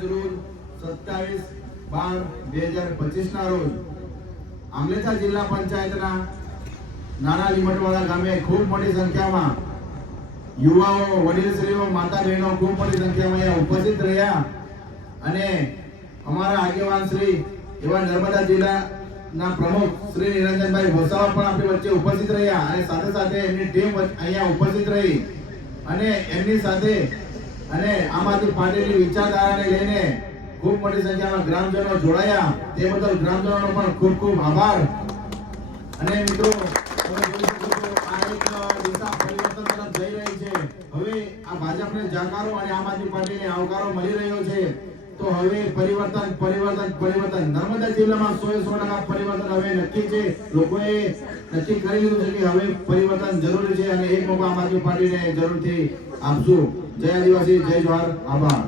આજ રોજ 27/12/2025 ના રોજ આમલેચા જિલ્લા પંચાયતના નાના લીમટવાડા ગામે ખૂબ મોટી સંખ્યામાં યુવાઓ, વડીલશ્રીઓ, માતા બહેનો ખૂબ મોટી સંખ્યામાં અહીંયા ઉપસ્થિત રહ્યા અને અમારા આગેવાન શ્રી એવા નર્મદા જિલ્લાના પ્રમુખ શ્રી નિરંજનભાઈ વસાવા પણ આપણી વચ્ચે ઉપસ્થિત રહ્યા અને સાથે સાથે એમની ટીમ અહીંયા ઉપસ્થિત રહી અને એમની સાથે અને આમ આદમી પાર્ટીની વિચારધારાને લઈને ખૂબ મોટી સંખ્યામાં ગ્રામજનો જોડાયા તે બદલ ગ્રામજનોનો પણ ખૂબ ખૂબ આભાર। અને મિત્રો તમે જોઈ શકો છો આ એક દિશા પરિવર્તન તરફ જઈ રહી છે। હવે આ ભાજપને જાકારો અને આમ આદમી પાર્ટીને આવકારો મળી રહ્યો છે તો હવે પરિવર્તન નર્મદા જિલ્લામાં 100% પરિવર્તન હવે નક્કી છે। લોકોએ નક્કી કરી લીધું છે કે હવે પરિવર્તન જરૂરી છે અને એક મોકો આમ આદમી પાર્ટીને જરૂરથી આપશું। જય આદિવાસી, જય જવાહર, આભાર।